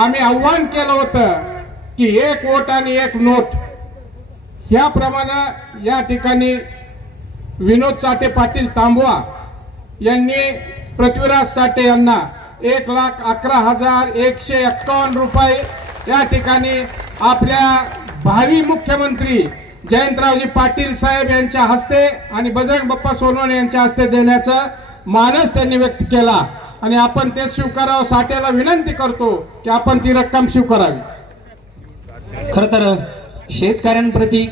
आम्ही आव्हान केलं होतं की एक वोट आणि एक नोट ह्याप्रमाणे या ठिकाणी विनोद साठे पाटील तांबवा यांनी पृथ्वीराज साठे यांना 1,11,151 रुपये या ठिकाणी आपल्या भावी मुख्यमंत्री जयंतरावजी पाटील साहेब यांच्या हस्ते आणि बजरंग बाप्पा सोनवणे यांच्या हस्ते देण्याचा मानस त्यांनी व्यक्त केला आणि आपण ते स्वीकारावं. साठेला विनंती करतो की आपण ती रक्कम स्वीकारावी. खर तर शेतकऱ्यांप्रती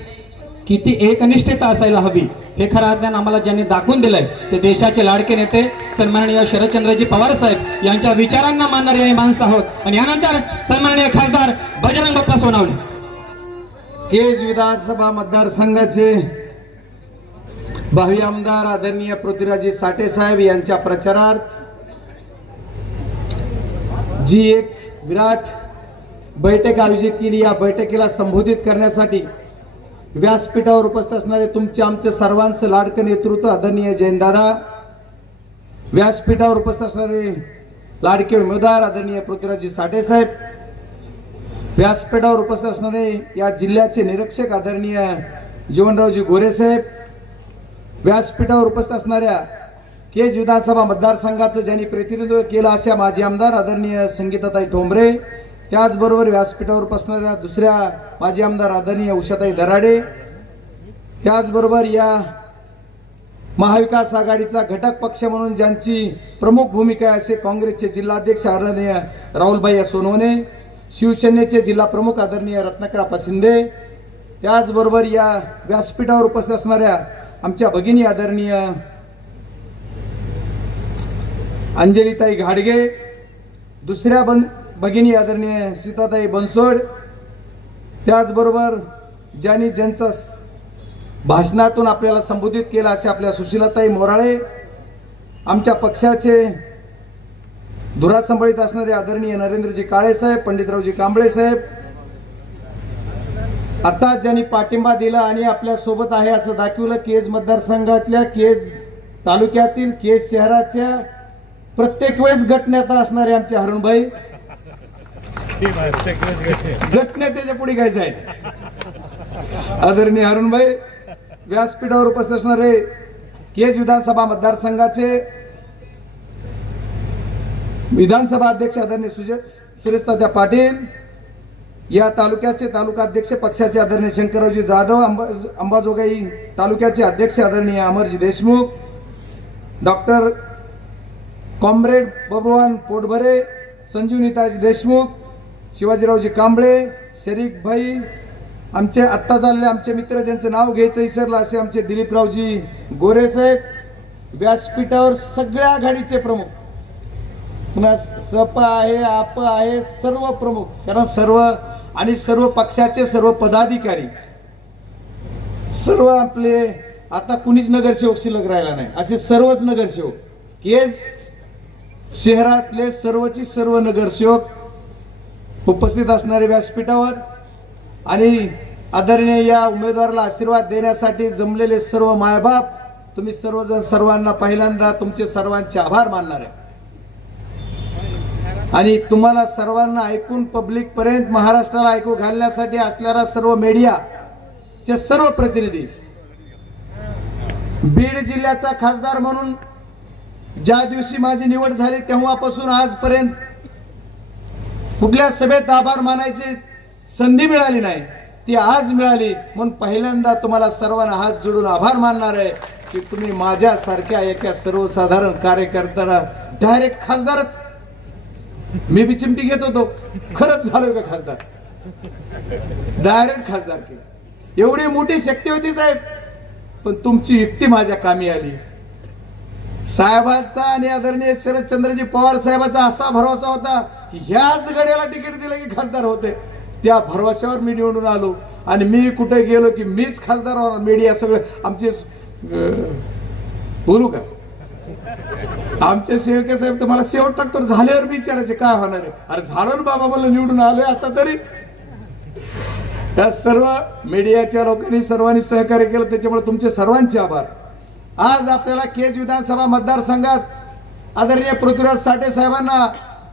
किती एकनिष्ठता असायला हवी हे खरं अज्ञान आम्हाला ज्यांनी दाखवून दिलंय ते देशाचे लाडके नेते सन्माननीय शरदचंद्रजी पवार साहेब यांच्या विचारांना मानणारे माणसं आहोत. आणि यानंतर सन्माननीय खासदार बजरंग बाप्पा सोनवणे. केज विधानसभा मतदारसंघाचे भावी आमदार आदरणीय पृथ्वीराज साठे साहेब यांच्या प्रचारार्थ जी एक विराट बैठक आयोजित केली, या बैठकीला संबोधित करण्यासाठी व्यासपीठावर उपस्थित असणारे तुमचे आमचे सर्वांचे लाडके नेतृत्व आदरणीय जयंतदादा, व्यासपीठावर उपस्थित असणारे लाडके उमेदवार आदरणीय पृथ्वीराज साठे साहेब, व्यासपीठावर उपस्थित असणारे या जिल्ह्याचे निरीक्षक आदरणीय जीवनरावजी गोरे साहेब, व्यासपीठावर उपस्थित असणाऱ्या केज विधानसभा मतदारसंघाचं ज्यांनी प्रतिनिधित्व केलं अशा माजी आमदार आदरणीय संगीताताई ठोंबरे, त्याचबरोबर व्यासपीठावर उपसणाऱ्या दुसऱ्या माजी आमदार आदरणीय उषाताई दराडे, त्याचबरोबर या महाविकास आघाडीचा घटक पक्ष म्हणून ज्यांची प्रमुख भूमिका आहे असे काँग्रेसचे जिल्हाध्यक्ष आदरणीय राहुलभाई सोनवणे, शिवसेनेचे जिल्हा प्रमुख आदरणीय रत्नाकरप्पा शिंदे, त्याचबरोबर या व्यासपीठावर उपस्थित असणाऱ्या आमच्या भगिनी आदरणीय अंजलीताई घाडगे, दुसऱ्या भगिनी आदरणीय सीताताई बनसोड, त्याचबरोबर ज्यांचा भाषणातून आपल्याला संबोधित केला अशा आपल्या सुशीलाताई मोराळे, आमच्या पक्षाचे धुरा सांभाळीत असणारे आदरणीय नरेंद्रजी काळे साहेब, पंडितरावजी कांबळे साहेब, आता ज्यांनी पाठिंबा दिला आणि आपल्या सोबत आहे असं दाखवलं. केज मतदारसंघातल्या, केज तालुक्यातील, केज शहराच्या प्रत्येक वेळेस गटनेता असणारे आमचे हरुणभाई, गटनेत्याच्या पुढे घ्यायचं आहे आदरणीय हरुणभाई, व्यासपीठावर उपस्थित असणारे केज विधानसभा मतदारसंघाचे विधानसभा अध्यक्ष आदरणीय सुरेशतात्या पाटील, या तालुक्याचे तालुका अध्यक्ष पक्षाचे आदरणीय शंकररावजी जाधव, अंबाजोगाई तालुक्याचे अध्यक्ष आदरणीय अमरजी देशमुख, डॉक्टर कॉम्रेड बबरुवान पोटभरे, संजीवनीताजी देशमुख, शिवाजीरावजी कांबळे, शरीफ भाई, आमचे आत्ता झालेले आमचे मित्र ज्यांचं नाव घ्यायचं विसरलं असे आमचे दिलीपरावजी गोरे साहेब, व्यासपीठावर सगळ्या आघाडीचे प्रमुख, पुन्हा सप आहे, आप आहे, सर्व प्रमुख, कारण सर्व पक्षाचे सर्व पदाधिकारी, सर्व आपले आता कुणीच नगरसेवक शिल्लक राहिला नाही असे सर्वच नगरसेवक, केज शहरातले सर्वची सर्व नगरसेवक उपस्थित असणारे व्यासपीठावर आणि आदरणीय या उमेदवाराला आशीर्वाद देण्यासाठी जमलेले सर्व मायबाप, तुम्ही सर्वजण सर्वांना पहिल्यांदा तुमचे सर्वांचे आभार मानणार आहे. आणि तुम्हाला सर्वांना ऐकून पब्लिक पर्यंत महाराष्ट्राला ऐकू घालण्यासाठी असणारा सर्व मीडियाचे सर्व प्रतिनिधी, बीड जिल्ह्याचा खासदार म्हणून ज्या दिवशी माझी निवड झाली तेव्हापासून आजपर्यंत कुठल्या सभेत आभार मानायची संधी मिळाली नाही, ती आज मिळाली म्हणून पहिल्यांदा तुम्हाला सर्वांना हात जोडून आभार मानणार आहे की तुम्ही माझ्यासारख्या एका सर्वसाधारण कार्यकर्त्याला डायरेक्ट खासदारच, मी बी चिमटी घेत होतो, खरंच झालं का खासदार, डायरेक्ट खासदार केलं, एवढी मोठी शक्ती होती साहेब, पण तुमची युक्ती माझ्या कामी आली. साहेबांचा आणि आदरणीय शरदचंद्रजी पवार साहेबांचा असा भरोसा होता की ह्याच गड्याला तिकीट दिलं की खासदार होते, त्या भरोश्यावर मी निवडून आलो आणि मी कुठे गेलो की मीच खासदार होणार. मीडिया सगळे आमचे बोलू का, आमचे सेवके साहेब तुम्हाला शेवट टाकतो, झाल्यावर विचारायचे काय होणार आहे, अरे झालं ना बाबा मला निवडून आलोय आता तरी. त्या सर्व मीडियाच्या लोकांनी सर्वांनी सहकार्य केलं, त्याच्यामुळे तुमचे सर्वांचे आभार. आज आपल्याला केज विधानसभा मतदारसंघात आदरणीय पृथ्वीराज साठे साहेबांना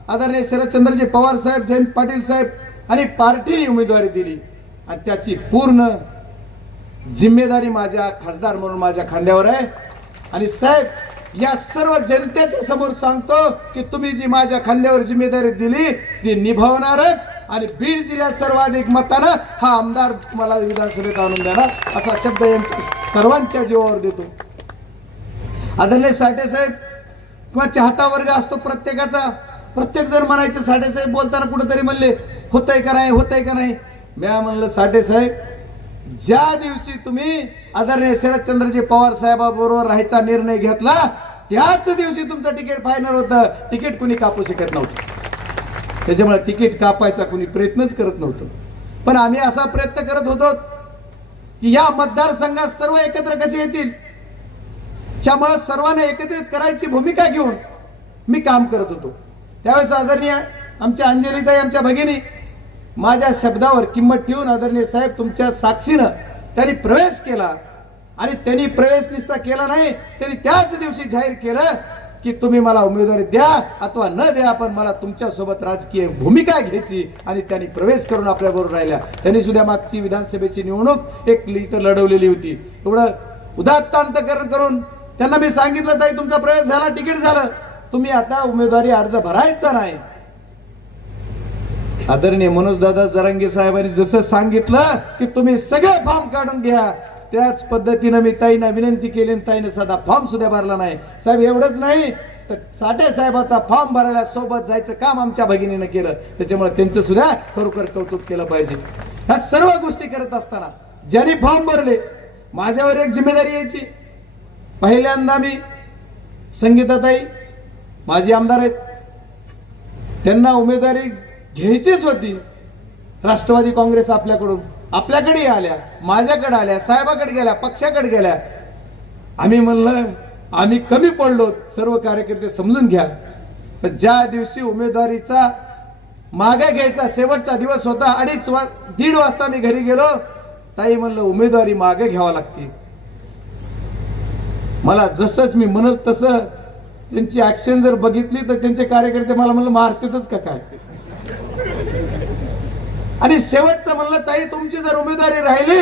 आदरणीय शरदचंद्रजी पवार साहेब, जयंत पाटील साहेब आणि पार्टीने उमेदवारी दिली आणि त्याची पूर्ण जिम्मेदारी माझ्या खासदार म्हणून माझ्या खांद्यावर आहे. आणि साहेब या सर्व जनतेच्या समोर सांगतो की तुम्ही जी माझ्या खांद्यावर जिम्मेदारी दिली ती निभावणारच आणि बीड जिल्ह्यात सर्वाधिक मतानं हा आमदार मला विधानसभेत आणून देणार असा शब्द यांच्या सर्वांच्या जीवावर देतो. आदरणीय साठे साहेब किंवा चाहता वर्ग असतो प्रत्येकाचा, प्रत्येक जण म्हणायचे साठे साहेब बोलताना कुठेतरी म्हणले होतंय का नाही, होतंय का नाही. मी म्हणलं साठे साहेब, ज्या दिवशी तुम्ही आदरणीय शरदचंद्रजी पवार साहेबांबरोबर राहायचा निर्णय घेतला त्याच दिवशी तुमचं तिकीट फायनल होतं. तिकीट कुणी कापू शकत नव्हतं, त्याच्यामुळे तिकीट कापायचा कुणी प्रयत्नच करत नव्हतं. पण आम्ही असा प्रयत्न करत होतो की या मतदारसंघात सर्व एकत्र कसे येतील, त्यामुळे सर्वांना एकत्रित करायची भूमिका घेऊन मी काम करत होतो. त्यावेळेस आदरणीय आमच्या अंजलीताई, आमच्या भगिनी माझ्या शब्दावर किंमत ठेवून आदरणीय साहेब तुमच्या साक्षीनं त्यांनी प्रवेश केला आणि त्यांनी प्रवेश निस्ता केला नाही, त्यांनी त्याच दिवशी जाहीर केलं की तुम्ही मला उमेदवारी द्या अथवा न द्या, पण मला तुमच्या सोबत राजकीय भूमिका घ्यायची. आणि त्यांनी प्रवेश करून आपल्या बरोबर राहिल्या. त्यांनी सुद्धा मागची विधानसभेची निवडणूक एक इथं लढवलेली होती. एवढं उदात्त अंतकरण करून त्यांना मी सांगितलं ताई तुमचा प्रवेश झाला, तिकीट झालं, तुम्ही आता उमेदवारी अर्ज भरायचा नाही. आदरणीय मनोजदादा जरांगे साहेबांनी जसं सांगितलं की तुम्ही सगळे फॉर्म काढून घ्या, त्याच पद्धतीनं मी ताईंना विनंती केली आणि ताईने साधा फॉर्म सुद्धा भरला नाही. साहेब एवढंच नाही तर साठे साहेबाचा फॉर्म भरायला सोबत जायचं काम आमच्या भगिनीनं केलं. त्याच्यामुळे त्यांचं सुद्धा खरोखर कौतुक केलं पाहिजे. ह्या सर्व गोष्टी करत असताना ज्यांनी फॉर्म भरले माझ्यावर एक जिम्मेदारी यायची. पहिल्यांदा मी संगीताताई माझी आमदार आहेत, त्यांना उमेदवारी घ्यायचीच होती. राष्ट्रवादी काँग्रेस आपल्याकडे आल्या, माझ्याकडे आल्या, साहेबाकडे गेल्या, पक्षाकडे गेल्या. आम्ही म्हणलं आम्ही कमी पडलो, सर्व कार्यकर्ते समजून घ्या. पण ज्या दिवशी उमेदवारीचा मागे घ्यायचा शेवटचा दिवस होता, 1:30 वाजता मी घरी गेलो. ताई म्हणलं उमेदवारी मागे घ्यावा लागते. मला जसंच मी म्हणत तसं त्यांची ऍक्शन जर बघितली तर त्यांचे कार्यकर्ते मला म्हणलं मारतेतच का काय. आणि शेवटचं म्हणलं ताई तुमची जर उमेदवारी राहिली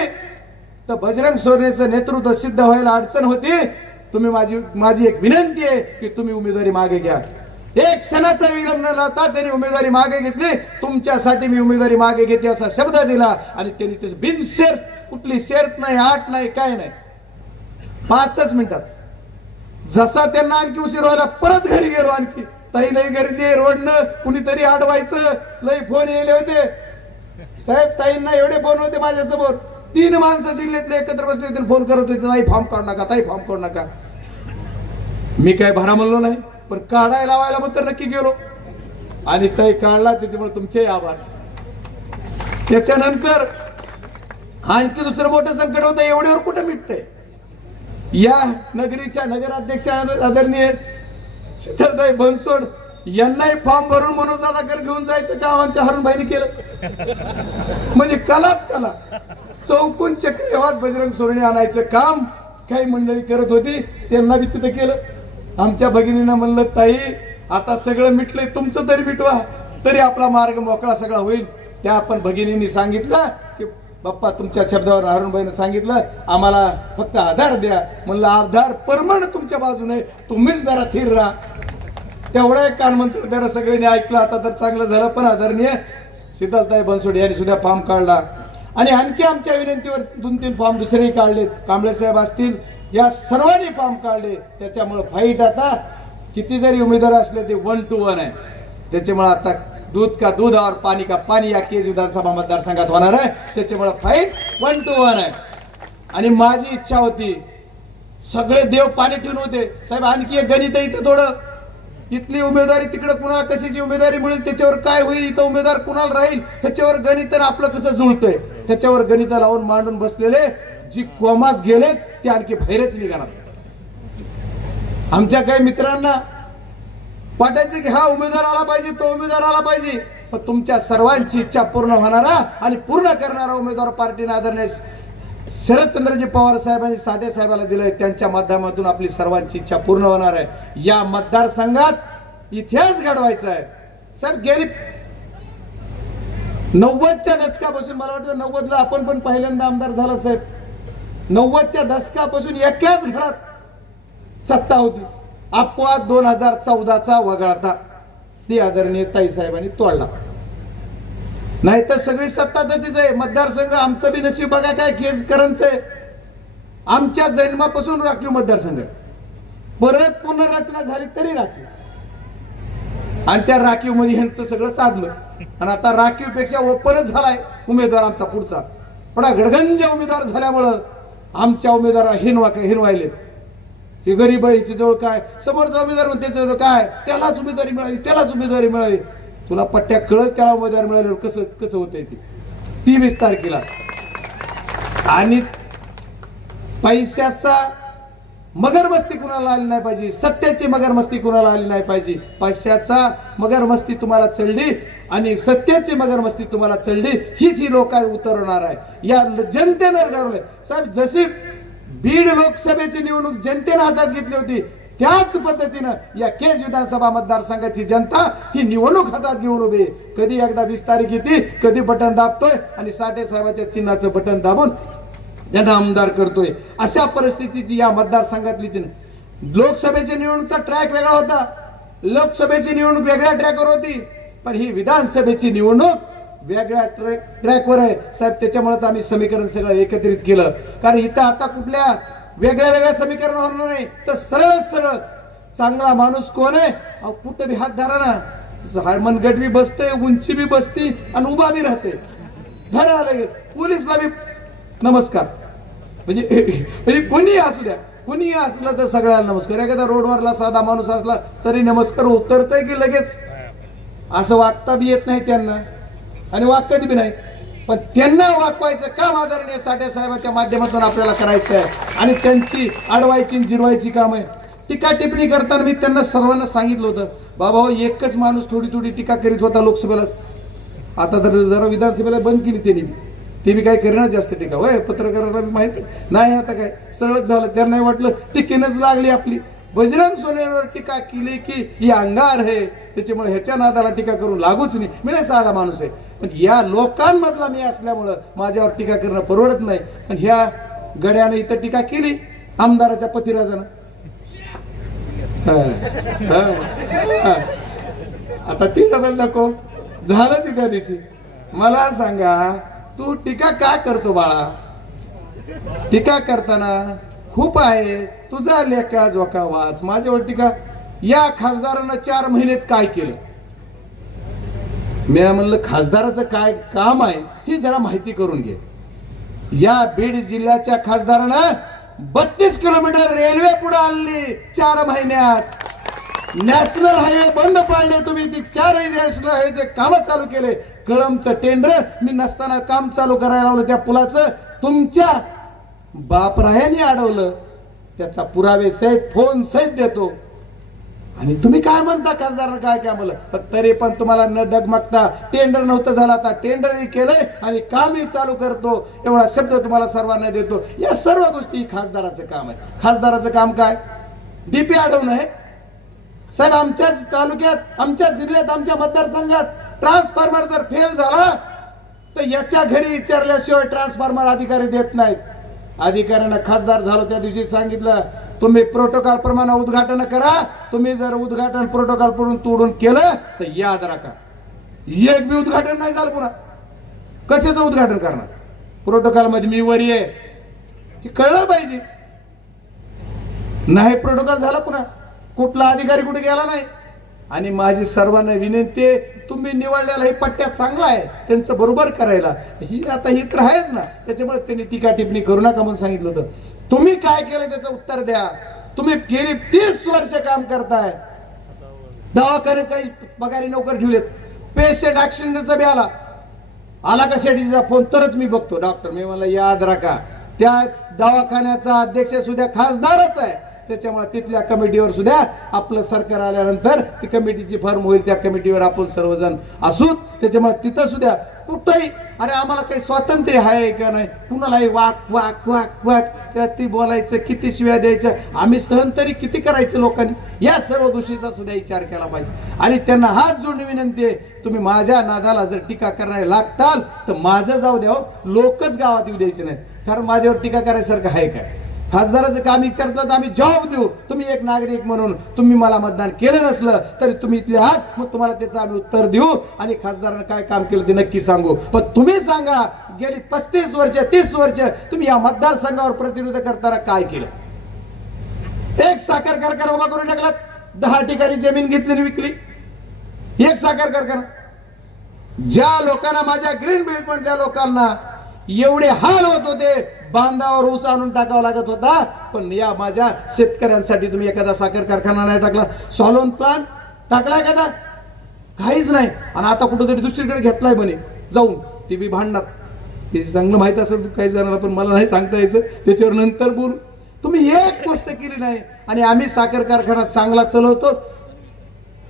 तर बजरंग सोनवणेचं नेतृत्व सिद्ध व्हायला अडचण होती. तुम्ही माझी एक विनंती आहे की तुम्ही उमेदवारी मागे घ्या. एक क्षणाचा विलंब न लावता त्यांनी उमेदवारी मागे घेतली. तुमच्यासाठी मी उमेदवारी मागे घेते असा शब्द दिला आणि त्यांनी त्याची बिनशर्त, कुठली शर्त नाही, आठ नाही, काय नाही, 5च मिनिटात जसा त्यांना आणखी उशीर व्हायला परत घरी गेलो. आणखी ताई लई गर्दी आहे, रोडनं कुणीतरी अडवायचं, लई फोन येले होते. साहेब ताईंना एवढे फोन होते माझ्यासमोर, 3 माणसं जिल्ह्यातले एकत्र बसले होते, फोन करत होते ताई फॉर्म काढू नका, ताई फॉर्म काढू नका. मी काय भरा म्हणलो नाही, पण काढायला लावायला मग तर नक्की गेलो आणि ताई काढला. त्याच्यामुळे तुमचे आभार. त्याच्यानंतर आणखी दुसरं मोठं संकट होतं. एवढ्यावर कुठं मिटतंय. या नगरीच्या नगराध्यक्ष आदरणीय शीतलताई बनसोड यांनाही फॉर्म भरून मनोजदादाकडे घेऊन जायचं काम आमच्या हरणभाईने केलं. म्हणजे कलाच कला, चौकून चक्रीवाद बजरंग सोनवणे आणायचं काम काही मंडळी करत होती, त्यांना बी तिथं केलं. आमच्या भगिनीनं म्हणलं ताई आता सगळं मिटलंय, तुमचं तरी मिटवा, तरी आपला मार्ग मोकळा सगळा होईल. त्या आपण भगिनींनी सांगितलं की बाप्पा तुमच्या शब्दावर अरुणबाईनं सांगितलं आम्हाला फक्त आधार द्या. म्हणलं आधार परमनंट तुमच्या बाजूने, तुम्हीच जरा स्थिर राहा. तेवढा एक कानमंत्र जरा सगळ्यांनी ऐकलं. आता तर चांगलं झालं. पण आदरणीय शीतलताई बनसोड यांनी सुद्धा फॉर्म काढला आणि आणखी आमच्या विनंतीवर 2-3 फॉर्म दुसरेही काढले. कांबळे साहेब असतील, या सर्वांनी फॉर्म काढले. त्याच्यामुळे फाईट आता किती जरी उमेदवार असले ते 1 to 1 आहे. त्याच्यामुळे आता दूध का दूध और पाणी का पाणी या केज विधानसभा मतदारसंघात होणार आहे. त्याच्यामुळे फाईट 1 to 1 आहे. आणि माझी इच्छा होती, सगळे देव पाणी ठेवून होते साहेब आणखी एक गणित आहे इथं थोडं, इथली उमेदवारी तिकडे कुणाला कशाची उमेदवारी मिळेल, त्याच्यावर काय होईल, इथं उमेदवार कुणाला राहील, ह्याच्यावर गणित आपलं कसं जुळतंय, ह्याच्यावर गणित लावून मांडून बसलेले जी कोमात गेलेत ते आणखी बाहेरच निघाणार. आमच्या काही मित्रांना वाटायचं की हा उमेदवार आला पाहिजे, तो उमेदवार आला पाहिजे. पण तुमच्या सर्वांची इच्छा पूर्ण होणारा आणि पूर्ण करणारा उमेदवार पार्टीने आदरणीय शरदचंद्रजी पवार साहेबांनी साठे साहेबाला दिलंय. त्यांच्या माध्यमातून आपली सर्वांची इच्छा पूर्ण होणार आहे. या मतदारसंघात इतिहास घडवायचा आहे. साहेब गेली 90च्या दशकापासून, मला वाटतं 90ला आपण पण पहिल्यांदा आमदार झाला साहेब. 90च्या दशकापासून एकाच घरात सत्ता होती. अपवाद 2014चा वगळता ती आदरणीय ताई साहेबांनी तोडला. नाही तर सगळी सत्ता तशीच आहे. मतदारसंघ आमचं बी नशीब बघा काय केजकरांचं आहे. आमच्या जन्मापासून राखीव मतदारसंघ, परत पुनर्रचना झाली तरी राखीव, आणि त्या राखीव मध्ये ह्यांचं सगळं साधलं. आणि आता राखीव पेक्षा ओपनच झालाय उमेदवार आमचा पुढचा. पण गडगंज उमेदवार झाल्यामुळं आमच्या उमेदवार हिनवायले. हे गरीब आहे, जवळ काय समोरचा उमेदवार म्हणते त्याच्याजवळ काय, त्यालाच उमेदवारी मिळावी, त्यालाच उमेदवारी मिळावी. तुला पट्ट्या कळत त्याला उमेदवार मिळाल्यावर कसं कसं होतंय ते. 23 तारखेला आणि पैशाचा मगरमस्ती कुणाला आली नाही पाहिजे, सत्याची मगरमस्ती कुणाला आली नाही पाहिजे. पैशाचा मगरमस्ती तुम्हाला चढली आणि सत्याची मगरमस्ती तुम्हाला चढली, हीच ही लोक उतरवणार आहे. या जनतेनं ठरवलंय साहेब. जशी बीड लोकसभेची निवडणूक जनतेनं हातात घेतली होती, त्याच पद्धतीनं या केज विधानसभा मतदारसंघाची जनता ही निवडणूक हातात घेऊन उभी. कधी एकदा 20 तारीख येते, कधी बटन दाबतोय आणि साठे साहेबाच्या चिन्हाचं बटन दाबून त्यांना आमदार करतोय. अशा परिस्थितीची या मतदारसंघातली लोकसभेची निवडणूकचा ट्रॅक वेगळा होता, लोकसभेची निवडणूक वेगळ्या ट्रॅकवर होती, पण ही विधानसभेची निवडणूक वेगळ्या ट्रॅकवर आहे साहेब. त्याच्यामुळेच आम्ही समीकरण सगळं एकत्रित केलं. कारण इथं आता कुठल्या वेगळ्या वेगळ्या समीकरण होणार नाही, तर सरळ सरळ चांगला माणूस कोण आहे, कुठं बी हात धरा ना, मनगट बी बसते, उंची बी बसती आणि उभा बी राहते, धरा लगेच. पोलिसला बी नमस्कार, म्हणजे कोणी असू द्या, कोणी असलं तर सगळ्याला नमस्कार. एखादा रोडवरला साधा माणूस असला तरी नमस्कार उतरतय की लगेच. असं वागता बी येत नाही त्यांना आणि वागत बी नाही, पण त्यांना वाकवायचं काम आदरणीय साठे साहेबांच्या माध्यमातून आपल्याला करायचं आहे. आणि त्यांची अडवायची जिरवायची काम आहे. टीका टिप्पणी करताना मी त्यांना सर्वांना सांगितलं होतं, बाबा एकच माणूस थोडी थोडी टीका करीत होता लोकसभेला, आता तर जरा विधानसभेला बंद केली त्यांनी, ते बी काय करणार जास्त टीका. होय, पत्रकारांना बी माहिती नाही, आता काय सरळच झालं. त्यांना वाटलं टीकेनच लागली आपली. बजरंग सोनेवर टीका केली की ही अंगार आहे, त्याच्यामुळे ह्याच्या नादाला टीका करून लागूच नाही. मी नाही साधा माणूस आहे, पण या लोकांमधला मी असल्यामुळं माझ्यावर टीका करणं परवडत नाही. पण ह्या गड्याने इथं टीका केली आमदाराच्या पतिराजानं. आता ती डबल नको झालं ती त्या दिवशी. मला सांगा, तू टीका का करतो बाळा? टीका करताना खूप आहे, तुझा लेखा जोखा वाच. माझ्यावर टीका, या खासदारानं 4 महिन्यात काय केलं? मी म्हणलं खासदाराचं काय काम आहे ही जरा माहिती करून घे. या बीड जिल्ह्याच्या खासदारानं 32 किलोमीटर रेल्वे पुढे आणली 4 महिन्यात. नॅशनल हायवे बंद पाडले तुम्ही, ती 4 नॅशनल हायवेचे काम चालू केले. कळमचं टेंडर मी नसताना काम चालू करायला लावलं, त्या पुलाचं तुमच्या बापरायांनी अडवलं. त्याचा पुरावे सहित फोन सहित देतो. आणि तुम्ही काय म्हणता खासदारांना काय काय म्हणलं, पण तरी पण तुम्हाला न डगमगता टेंडर नव्हतं झालं, आता टेंडरही केलंय आणि कामही चालू करतो एवढा शब्द तुम्हाला सर्वांना देतो. या सर्व गोष्टी खासदाराचं काम आहे. खासदाराचं काम काय? डीपी अडवणं आहे साहेब. आमच्याच तालुक्यात, आमच्या जिल्ह्यात, आमच्या मतदारसंघात ट्रान्सफॉर्मर जर फेल झाला तर याच्या घरी विचारल्याशिवाय ट्रान्सफॉर्मर अधिकारी देत नाहीत. अधिकाऱ्यांना खासदार झालो त्या दिवशी सांगितलं, तुम्ही प्रोटोकॉल प्रमाणे उद्घाटन करा. तुम्ही जर उद्घाटन प्रोटोकॉल पडून तोडून केलं तर याद राखा, एक बी उद्घाटन नाही झालं. पुन्हा कशाचं उद्घाटन करणार? प्रोटोकॉल मध्ये मी वरी आहे हे कळलं पाहिजे. नाही प्रोटोकॉल झाला, पुन्हा कुठला अधिकारी कुठे गेला नाही. आणि माझी सर्वांना विनंती आहे, तुम्ही निवडलेला हे पट्ट्या चांगला आहे, त्यांचं बरोबर करायला. ही आता ही तर आहेच ना, त्याच्यामुळे त्यांनी टीका टिप्पणी करू नका म्हणून सांगितलं होतं. तुम्ही काय केलं त्याचं उत्तर द्या. तुम्ही गेली 30 वर्ष काम करताय, दवाखान्यात काही पगारी नोकर ठेवलेत. पेशंट ऍक्सिडेंटचा बी आला का शेडीचा फोन तरच मी बघतो डॉक्टर. मी मला याद राखा, त्या दवाखान्याचा अध्यक्ष सुद्धा खासदारच आहे. त्याच्यामुळे तिथल्या कमिटीवर सुद्धा आपलं सरकार आल्यानंतर ती कमिटीची फॉर्म होईल, त्या कमिटीवर आपण सर्वजण असू. त्याच्यामुळे तिथं सुद्धा कुठंही अरे आम्हाला काही स्वातंत्र्य आहे का नाही, कुणालाही वाक वाक वाक वाक ती बोलायचं, किती शिव्या द्यायच्या, आम्ही सहन तरी किती करायचं लोकांनी, या सर्व गोष्टीचा सुद्धा विचार केला पाहिजे. आणि त्यांना हात जोडून विनंती आहे, तुम्ही माझ्या नादाला जर टीका करायला लागताल तर माझं जाऊ द्या, लोकच गावात येऊ द्यायचे नाही. कारण माझ्यावर टीका करायसारखं आहे काय? खासदाराचं काम करतो तर आम्ही जबाब देऊ. तुम्ही एक नागरिक म्हणून तुम्ही मला मतदान केलं नसलं तरी तुम्ही इथले आहात, मग तुम्हाला त्याचं आम्ही उत्तर देऊ आणि खासदारानं काय काम केलं ते नक्की सांगू. पण तुम्ही सांगा, गेली 35 वर्ष 30 वर्ष तुम्ही या मतदारसंघावर प्रतिनिधित्व करताना काय केलं? एक साखर कारखाना उभा करून टाकला, 10 ठिकाणी जमीन घेतली आणि विकली. एक साखर कारखाना. ज्या लोकांना माझ्या ग्रीन बेल्ट मधल्या लोकांना एवढे हाल होत होते, बांधावर ऊस आणून टाकावा लागत होता, पण या माझ्या शेतकऱ्यांसाठी तुम्ही एखादा साखर कारखाना नाही टाकला, सॉलोन प्लांट टाकला एखादा? काहीच नाही. आणि आता कुठेतरी दुसरीकडे घेतलाय म्हणे जाऊन, ती बी भांडणार. ते चांगलं माहित असेल काही जणांना, पण मला नाही सांगता यायचं, त्याच्यावर नंतर बोलू. तुम्ही एक गोष्ट केली नाही. आणि आम्ही साखर कारखाना चांगला चालवतो,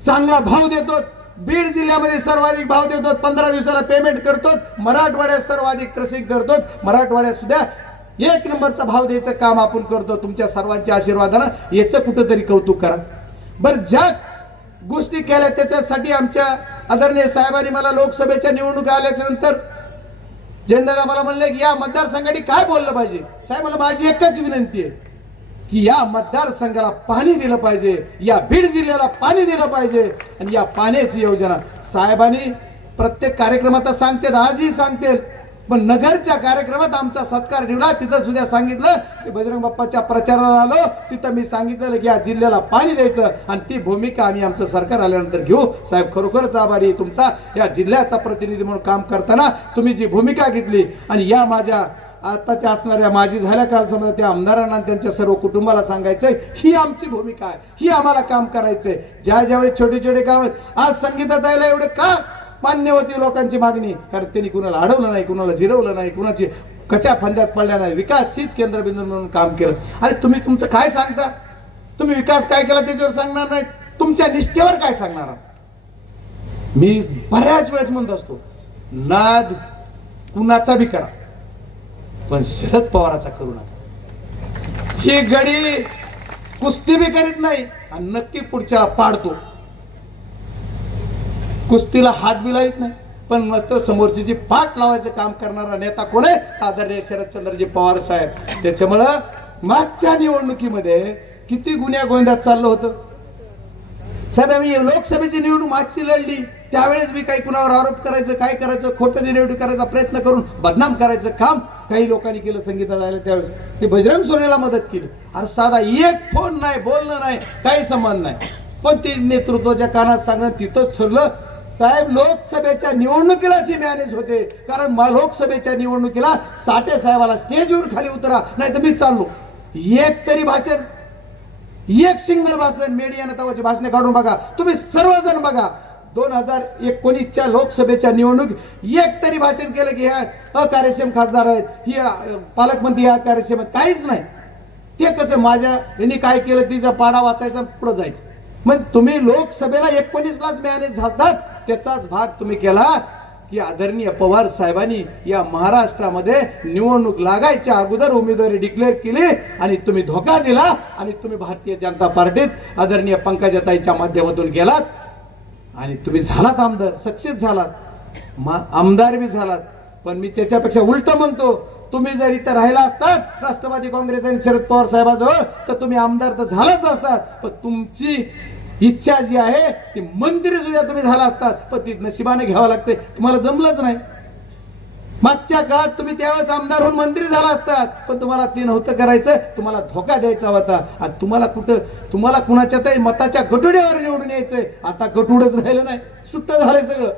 चांगला भाव देतो. बीड जिल्ह्यामध्ये सर्वाधिक भाव देतो, 15 दिवसाला पेमेंट करतो. मराठवाड्यात सर्वाधिक क्रसिंग करतो. मराठवाड्यात सुद्धा 1 नंबरचा भाव द्यायचं काम आपण करतो तुमच्या सर्वांच्या आशीर्वादानं. याचं कुठंतरी कौतुक करा बरं. ज्या गोष्टी केल्या त्याच्यासाठी आमच्या आदरणीय साहेबांनी मला लोकसभेच्या निवडणुका आल्याच्या नंतर जयंतदादा मला म्हणले की या मतदारसंघाने काय बोललं पाहिजे. साहेब मला माझी एकच विनंती आहे की या मतदारसंघाला पाणी दिलं पाहिजे, या बीड जिल्ह्याला पाणी दिलं पाहिजे. आणि या पाण्याची योजना साहेबांनी प्रत्येक कार्यक्रमात सांगतात, आजही सांगतील. पण नगरच्या कार्यक्रमात आमचा सत्कार ठेवला, तिथं सुद्धा सांगितलं की बजरंग बाप्पाच्या प्रचाराला आलो, तिथं मी सांगितलं की या जिल्ह्याला पाणी द्यायचं. आणि ती भूमिका आम्ही आमचं सरकार आल्यानंतर घेऊ. साहेब खरोखरच आभारी आहे तुमचा. या जिल्ह्याचा प्रतिनिधी म्हणून काम करताना तुम्ही जी भूमिका घेतली, आणि या माझ्या आताच्या असणाऱ्या माझी झाल्या काल समजा त्या आमदारांना त्यांच्या सर्व कुटुंबाला सांगायचंय, ही आमची भूमिका आहे, ही आम्हाला काम करायचंय. ज्या ज्यावेळी छोटे छोटे काम आहेत, आज संगीताताईला एवढे का मान्य होती लोकांची मागणी? कारण त्यांनी कुणाला अडवलं नाही, कुणाला जिरवलं नाही, कुणाची कच्या फंद्यात पडल्या नाही. विकास हीच केंद्रबिंदू म्हणून काम केलं. आणि तुम्ही तुमचं काय सांगता? तुम्ही विकास काय केला त्याच्यावर सांगणार नाही, तुमच्या निष्ठेवर काय सांगणार? मी बऱ्याच वेळेस म्हणत असतो, नाद कुणाचा बी करा, पण शरद पवाराचा करू नका. ही गडी कुस्ती बी करीत नाही आणि नक्की पुढच्याला पाडतो. कुस्तीला हात बी लावत नाही, पण मात्र समोरची पाठ लावायचं काम करणारा नेता कोण आहे? आदरणीय शरदचंद्रजी पवार साहेब. त्याच्यामुळं मागच्या निवडणुकीमध्ये किती गुन्ह्या गोंधळात चाललं होतं साहेब. आम्ही लोकसभेची निवडणूक मागची लढली, त्यावेळेस मी काही कुणावर आरोप करायचं, काय करायचं, खोटं निवडणूक करायचा प्रयत्न करून बदनाम करायचं काम काही लोकांनी केलं. संगीता जायला त्यावेळेस ते बजरंग सोनेला मदत केली. अरे साधा एक फोन नाही, बोलणं नाही, काही संबंध नाही, पण ते नेतृत्वाच्या कानात सांगणं तिथंच ठरलं. साहेब लोकसभेच्या निवडणुकीलाची मॅनेज होते, कारण लोकसभेच्या निवडणुकीला साठे साहेबाला स्टेजवर खाली उतरा, नाही तर मी चाललो. एक तरी भाषण, एक सिंगल भाषण, मीडियानं तवाची भाषणे काढून बघा, तुम्ही सर्वजण बघा. 2019च्या लोकसभेच्या निवडणूक एक तरी भाषण केलं की ह्या अकार्यक्षम खासदार आहेत, ही पालकमंत्री अकार्यक्षम आहेत, काहीच नाही. ते कसं माझ्या यांनी काय केलं तिचा पाडा वाचायचा, पुढे जायचं. मग तुम्ही लोकसभेला 19लाच मॅनेज झालात, त्याचाच भाग तुम्ही केला की आदरणीय पवार साहेबांनी या महाराष्ट्रामध्ये निवडणूक लागायच्या अगोदर उमेदवारी डिक्लेअर केली आणि तुम्ही धोका दिला आणि तुम्ही भारतीय जनता पार्टीत आदरणीय पंकजाताईच्या माध्यमातून गेलात आणि तुम्ही झालात आमदार, सक्सेस झालात, आमदार बी झालात. पण मी त्याच्यापेक्षा उलट म्हणतो, तुम्ही जर इथं राहिला असतात राष्ट्रवादी काँग्रेस आणि शरद पवार साहेबांजवळ, तर तुम्ही आमदार तर झालाच असतात, पण तुमची इच्छा जी आहे ती मंत्री सुद्धा तुम्ही झाला असतात, पण ती नशिबाने घ्यावं लागते. तुम्हाला जमलंच नाही. मागच्या काळात तुम्ही त्यावेळेस आमदार होऊन मंत्री झाला असतात, पण तुम्हाला ते नव्हतं करायचं, तुम्हाला धोका द्यायचा होता. आणि तुम्हाला कुणाच्या तरी मताच्या गटुड्यावर निवडून यायचंय. आता गटुडच राहिलं नाही, सुट्ट झालंय सगळं.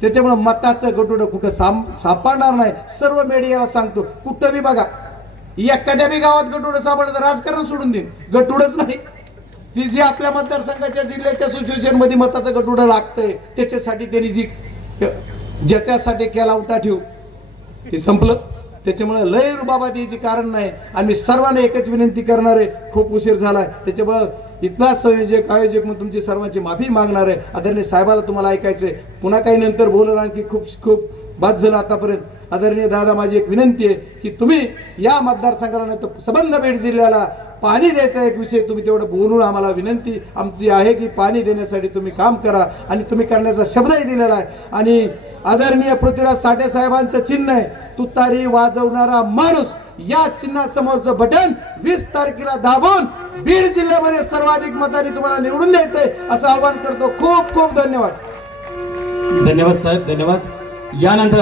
त्याच्यामुळे मताचं गटुडं कुठं सापडणार नाही. सर्व मीडियाला सांगतो, कुठं बी बघा, एखाद्या बी गावात गटुडं सापडलं राजकारण सोडून देईन, गटुडच नाही. ती जी आपल्या मतदारसंघाच्या जिल्ह्याच्या असोसिएशन मध्ये मताचं गटुडं लागतंय, त्याच्यासाठी त्यांनी जी ज्याच्यासाठी केला उठा ठेव ते संपलं. त्याच्यामुळे लय रुबाबात यायची कारण नाही. आम्ही सर्वांना एकच विनंती करणार आहे, खूप उशीर झालाय त्याच्यामुळे इथला संयोजक आयोजक म्हणून तुमची सर्वांची माफी मागणार आहे. आदरणीय साहेबाला तुम्हाला ऐकायचंय, पुन्हा काही नंतर बोलणार, आणखी खूप खूप बाद झालं आतापर्यंत. आदरणीय दादा, माझी एक विनंती आहे की तुम्ही या मतदारसंघाला नाही तर संबंध बीड जिल्ह्याला पाणी द्यायचा एक विषय तुम्ही तेवढं बोलून आम्हाला विनंती आमची आहे की पाणी देण्यासाठी तुम्ही काम करा आणि तुम्ही करण्याचा शब्दही दिलेला आहे. आणि आदरणीय पृथ्वीराज साठे साहेबांचं चिन्ह आहे तुतारी वाजवणारा माणूस. या चिन्हासमोरचं बटन 20 तारखेला दाबून बीड जिल्ह्यामध्ये सर्वाधिक मतांनी तुम्हाला निवडून द्यायचंय असं आवाहन करतो. खूप खूप धन्यवाद. धन्यवाद साहेब, धन्यवाद. यानंतर